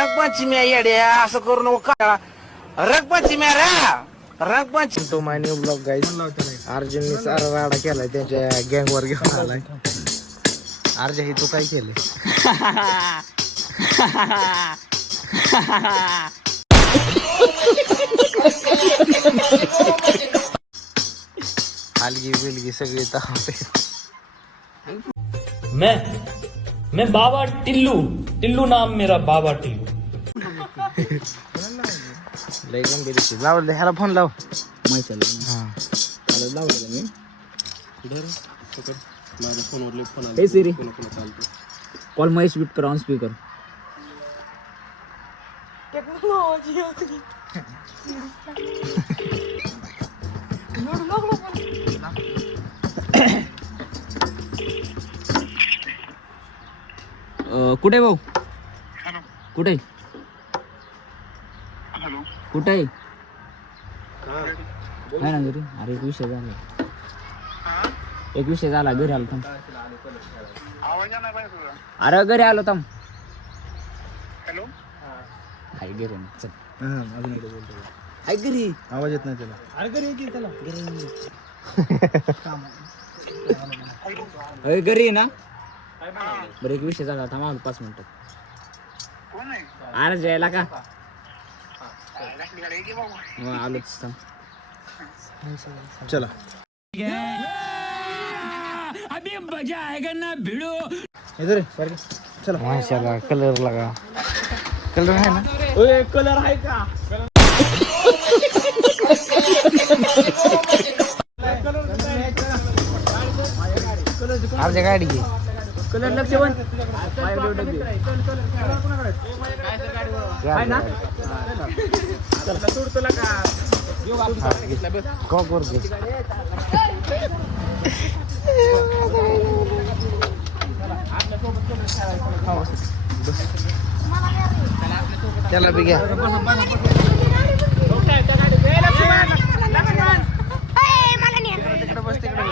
रंगपंचमी येड्या असं करू नको का रंगपंचमी रंगपंचमी. तो माय न्यू ब्लॉग गाईस. अर्जुनने सारा राडा केलाय त्यांच्या गँग वर घेऊन आलाय. अर्जुन हे तू काय केले? हलगी बिलगी सगळी तापते. मैं बाबा टिल्लू टिल्लू नाम मेरा बाबा टिल्लू. लय गंभीर लावलं ह्याला फोन लाव. लावलेला मी माझ्या फोनवर फोन आला. Hey Siri call Mahesh Vitkar on speaker. कुठे भाऊ? कुठे कुठे आहे ना घरी? अरे एक विषय झाला घरी आलो थांब. अरे घरी आलो थांब. हॅलो हाय घरी ना चल. हाय घरी आवाज येत नाही त्याला. अरे घरी त्याला घरी आहे ना. बरं एक विषय झाला थांब 5 मिनिटात. अरे जायला का आलोच थांब. चला अभी मजा आएगा ना भिड़ो. इधर चला. माशाला कलर लगा. कलर आहे ना? ओए कलर आहे का? आमच्या गाडी घे. कलर लक्ष बन आहे ना. चला सोड तुला का कॉक वर घे. त्याला बी घ्या. तिकडे बस तिकडे बस.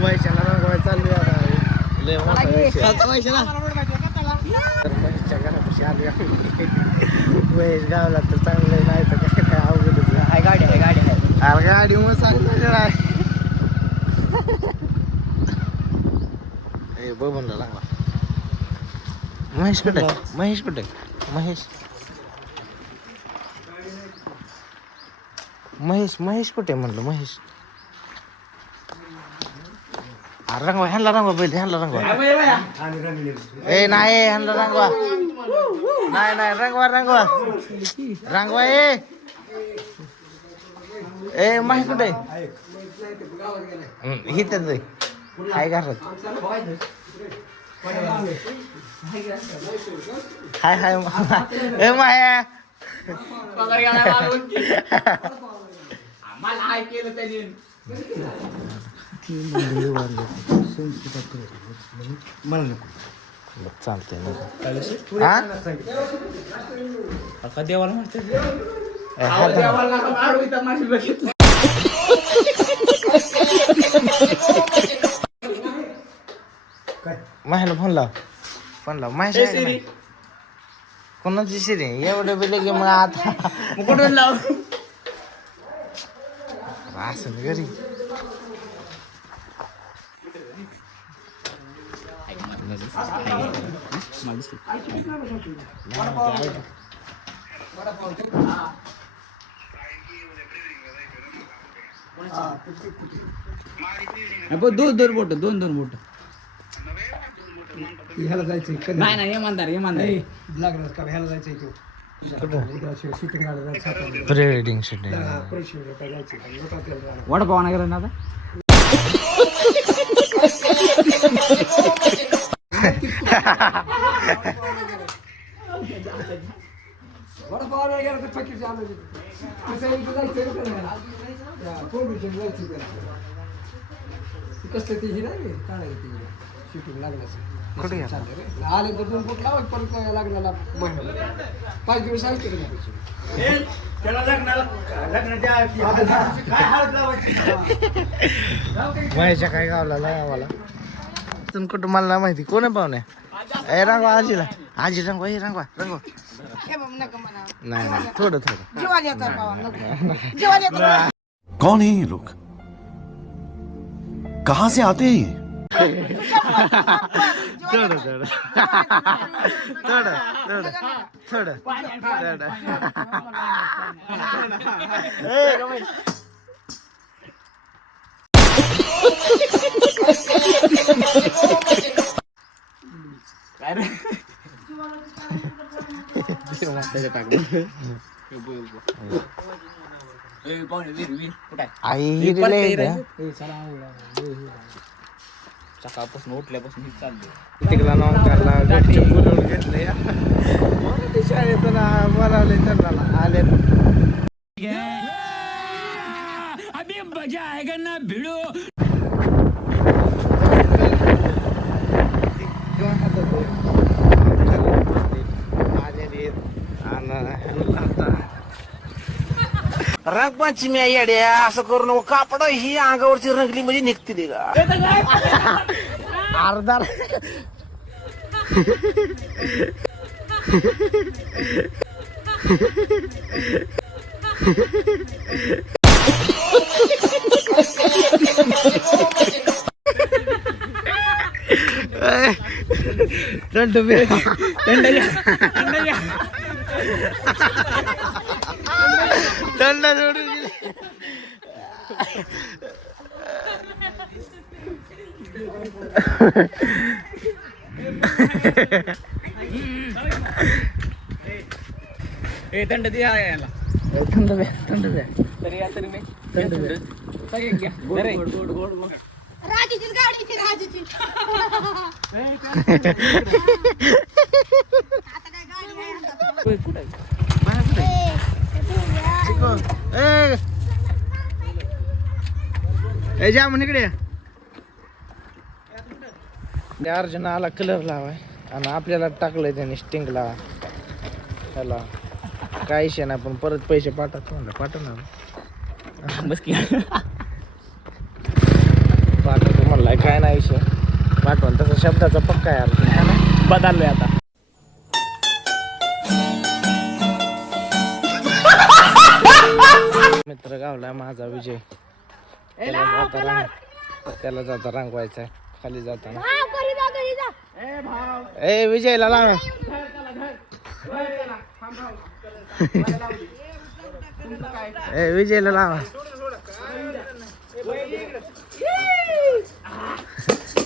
पैशाला रंगवाय चालू आहे. लय मोठा विषय. महेशच्या घरापाशी आली आम्ही. महेश गावला तर चांगलं नाही तर काय अवघडच आहे. गाडी आहे गाडी आहे. अरे गाडी मग चांगलं आहे. बबनला लागला. महेश कुठे? महेश कुठे? महेश महेश महेश कुठे म्हणलं? महेश रंगवा ह्यांना रंगवा पहिले. ह्यांना रंगवा. ए नाही ह्यांना रंगवा. नाही नाही रंगवा रंगवा रंगवा. ए माही कुठे? हिथं हाय घरात. हाय हाय ए माया. मला हाय केलं त्याने. चालतंय ना. का देवाला म्हणते माह्याला फोन लाव. फोन लाव. माहेश कोणाची शिरी एवढं बिले की मग आता कुठून लाव. असं घरी. दोन बोट ह्याला जायचंय. नाही नाही इमानदार लागणार का ह्याला जायचंय. Pre wedding shooting. वडापाव नाही गेला ना आता. वडापाव गेला तर फकीर कसलं ती ही नाही काढायची शूटिंग लागलं. कुठे गेला आले तर 2 फूट लावायचं परत लग्नाला महिना 5 दिवस आहे तरी माझ्या काय गावला आम्हाला तुम्ही कुठं मला नाही माहिती कोण आहे पाहुणे ए रंगवा आजीला आजी रंगवा हे रंगवा रंगवा नाही नाही थोडं थोडं कौन है ये लोग कहां से आते हैं ये थोडं थोडं थोडं थोडं थोडं आई हिरीला सकाळपासून उठल्यापासून मी चाललो तिकडला नाव करला गपचूप बोलवून घेतले शाळेतून बोलावले त्यांना आले अभी मजा आएगा ना भिड़ो रंगपंचमी आहे येड्या असं करू नको कापड ही अंगावरची रंगली म्हणजे निघते का अर्धा थंड सोडून गेले थंड दे याला थंड द्या थंड द्या तरी या तरी मी थंड द्या सगळे घ्या गोड गोड मग राजूचीच गाडी ती राजूची आता काय गाडी आहे ए जा म्हण इकडे अर्जुन आला कलर लावाय आणि आपल्याला टाकलंय त्याने स्टिंग लावा त्याला काय विषय नाही पण परत पैसे पाठवतो म्हणलं पाठवणार बस की पाठवतो म्हणलाय काय नाही विषय पाठवा तसा शब्दाचा पक्का आहे अर्जुन बदललोय आता मित्र गावला माझा विजय त्याला जाता रंगवायचा आहे खाली जाताना ए विजयला लाव ए विजयला लावा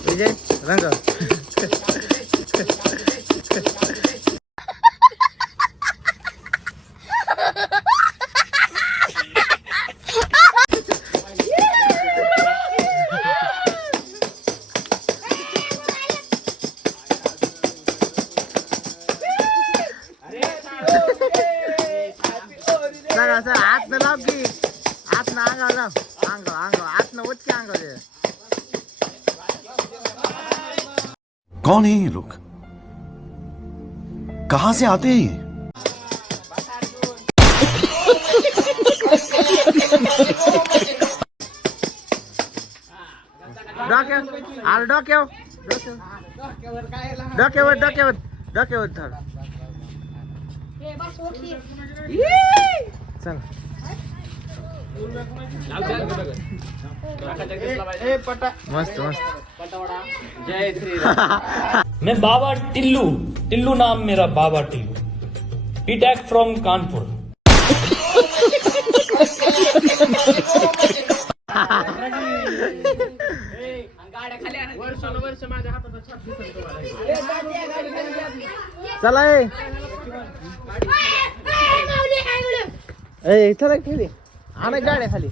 विजय रंग हात न लाव की हात न अंगावर लाव अंगावर हात न उचके अंगावर कौन है ये लोग कहां से आते हैं ये डोक्यावर थोडं चल मस्त मस्त मैं बाबा टिल्लू टिल्लू नाम मेरा बाबा टिल्लू बीटेक फ्रॉम कानपुर चला चला खाली आणा गाड्या खाली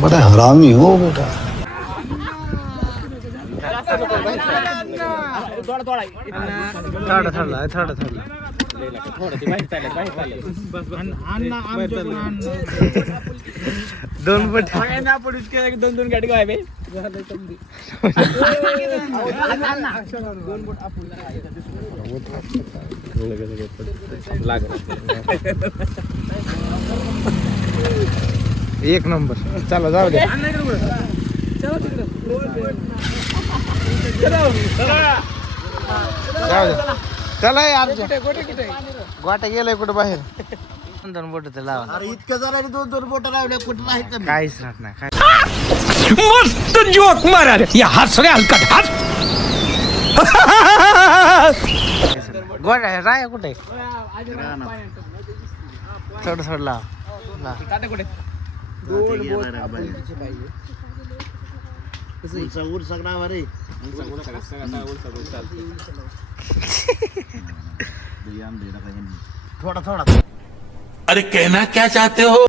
बड़ा हरामी हो बेटा थोडा दोन बोट दोन दोन गाडी काय एक नंबर. चला जाऊ दे. जाऊ दे. चला यार गोट्या गेलाय कुठं बाहेर. दोन बोट तर लावा. अरे इतक्या जणांनी दोन दोन बोट लावल्या कुठं नाही कमी. काहीच राहत नाही काय. मस्त जोक मारा रे या हस रे हलकट हस गोट्या राय कुठे थोडं थोडं लाव. उरसा नाव रे थोडा थोडा अरे कहना क्या चाहते हो?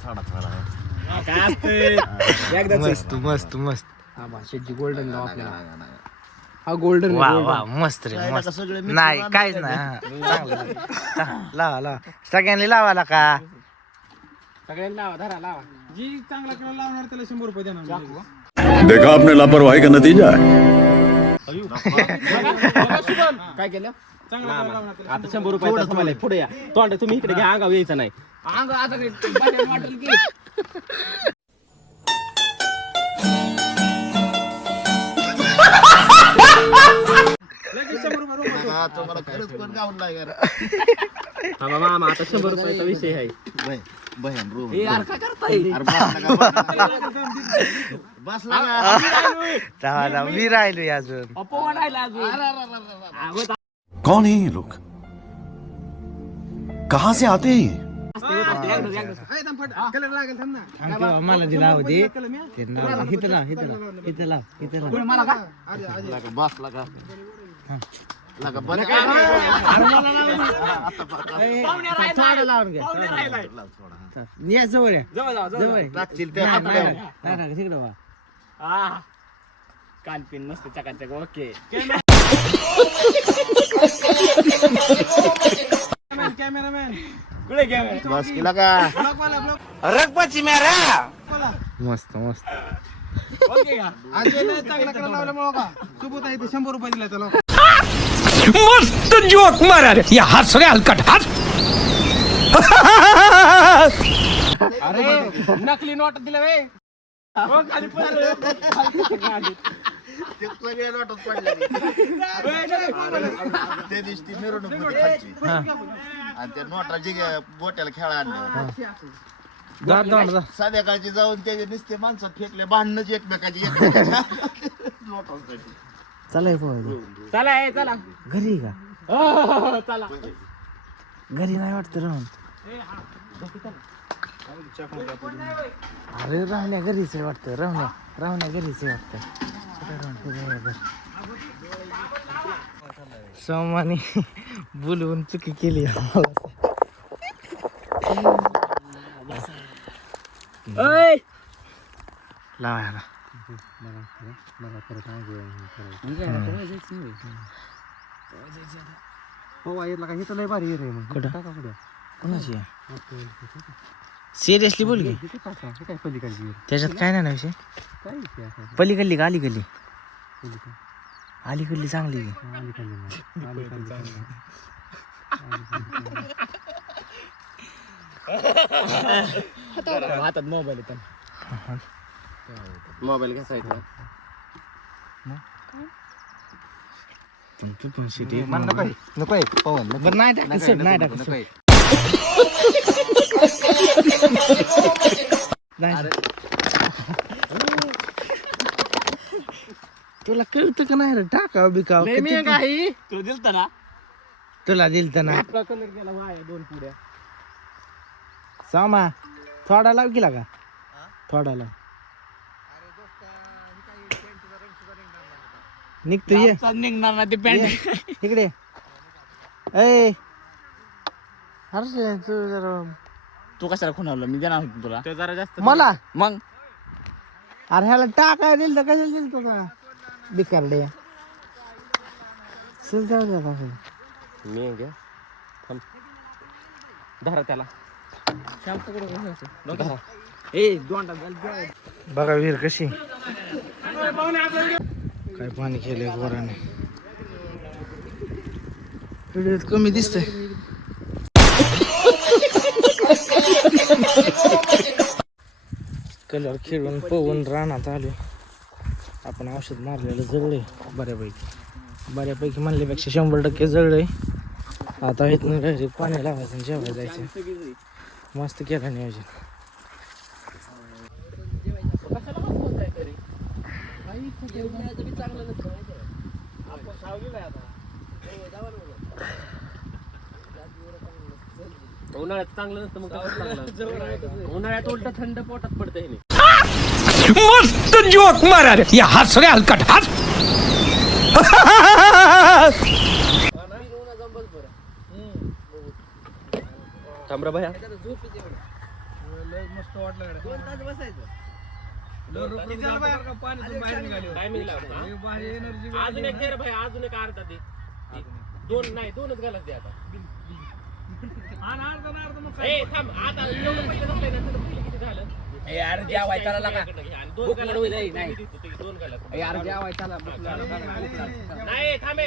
मस्त मस्त मस्त. गोल्डन लाव आपल्याला. हा गोल्डन वा वा मस्त रे मस्त. सगळे mix नाही करून काहीच नाही हा. चांगलं. लावा लावा सगळ्यांनी लावाला का. सगळ्यांना लावा धरा लावा. जी चांगला किलो लावणार त्याला 100 रुपये देणार. देखा आपने लापरवाही का नतीजा है. काय केलं चांगला किलो लावणार त्याला आता 100 रुपये थांबाले पुढे या तोंड तुम्ही इकडे घ्या अंगावर यायचं नाही. अंग आता बटन वाटेल की लगेच 100 रुपये रोख. हा, तुम्हाला खरंच कोण गावून नाही का रे? थांबा मामा आता 100 रुपयाचा विषय आहे. बहन रूम यार काय करताय बसला का? जावा मी राहिलो अजून. अपमान राहिला अजून. कौन है ये लोग? कहाँ से आते हैं ये? एकदम फट कलर लागेल थांब ना. मला दिला होती इथं लाव इथं लाव इथं लाव इथं लाव. मला का लगा बस लगा लगा बस थोडं लावून घ्या. या जवळ या. जवळ या. लागतील ते नाही, आपल्या. नाही, नाही, तिकडं वा. कानपिन मस्त चकाचक ओके. कॅमेरामॅन कुठे घ्या बस केला का रगबाची मेरा. मस्त मस्त. ओके का आज नाही चांगला किलो लावल्यामुळं का सोबत आहे ते 100 रुपये दिला त्याला. मस्त जोक मारा रे या हस रे हलकट हस अरे नकली नोट दिला वे. खाली पडलं. ते सगळे नोटच पडले ते दिसती मिरवणूक होती खालची आणि त्या नोटाची बोट्याला खेळा आणले जा दोन जा. संध्याकाळची जाऊन त्याचे नुसते माणसात फेकले भांडणच एकमेकाची एकमेकाच्या नोटांसाठी. चला पोहू. चला ए, चला घरी का हो, चला घरी नाही वाटतं राहून. अरे राहण्या घरीच आहे वाटतं. राहण्या घरीच आहे वाटतं. सोमाने बोलवून चुकी केली. लावायला हो येतला का हिथं लय भारी रे मग. कुठं कोणाची सिरियसली बोल की. काय पलीकडची त्याच्यात काय नाही ना विषय. पलीकडली का अलीकडली. अलीकडली चांगली हातात मोबाईल येतात. मोबाईल घ्यायचा तू पण शिटी नको पवन बरं नाही टाकत सोड नाही टाकत सोड. तुला कळतं का नाही रे टाकाव बिकाव. तुला दिलता ना तुला दिलत ना कलर गेला वाय 2 पुड्या. सामा थोडा लाव केला का थोडा लाव निघतो ये निघणार ना ते पॅन्ट. इकडे ए अरे तू जरा तू कशाला खुणावलं मी देणार होतो तुला. ते जरा जास्त मला मग अरे ह्याला टाकाय दिल तर कशाला दिल तो का बिकारडे चल जाऊ दे आता. मी घ्या धरा त्याला बघा विहीर कशी काय पाणी केलंय पोराने. व्हिडिओत कमी दिसतंय. कलर खेळून पवून रानात आलो. आपण औषध मारलेलं जळलंय बऱ्यापैकी म्हणल्यापेक्षा 100% जळलंय. आता इथनं डायरेक्ट पाणी लावायचं आणि जेवायला जायचं. मस्त केलं नियोजन. उन्हाळ्यात चांगलं नसतं मग उन्हाळ्यात उलट थंड पोटात पडतंय. मस्त जोक मारा रे या हस रे हलकट हस. थांबरा भया अजून एक दे रे भया, अजून एक अर्धा दे. दोनच घालत दे आता. थांब आता एवढं पहिलं झालंय ना, तुला पहिलं किती झालं? यार जेवाय त्याला लागा दोन घालत यार जेवाय त्याला नाही. थांब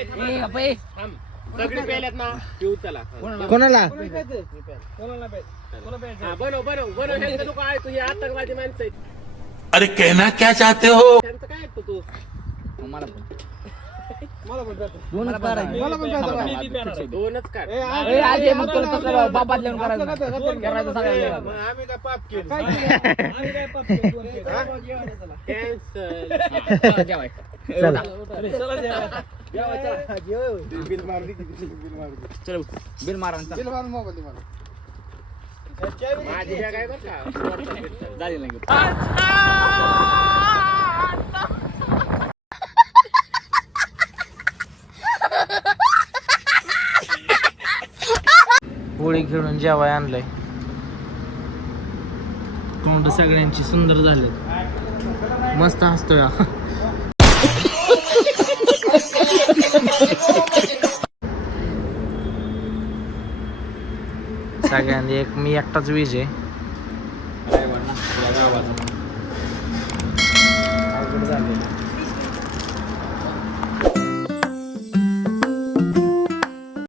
सगळी प्यायल्यात ना पिऊ त्याला. कोणाला हा, बनव ह्यांचं लोक आहे. तू हे आतंकवादी माणसं आहेत. अरे कहना क्या चाहते हो? त्यांचं काय ऐकतो तू? मला पण दोनच काढ. बाबा लिहून करायचं सगळ्या मग आम्ही काय पाप केलं? जेवाय चला बिल मारा माझी बॅग आहे बरं का. झाली नाही होळी खेळून जेवाय आणलंय. तोंड सगळ्यांची सुंदर झाले. मस्त हसतोय हा. सगळ्यांनी एक मी एकटाच वीज आहे. अवघड झालेलं.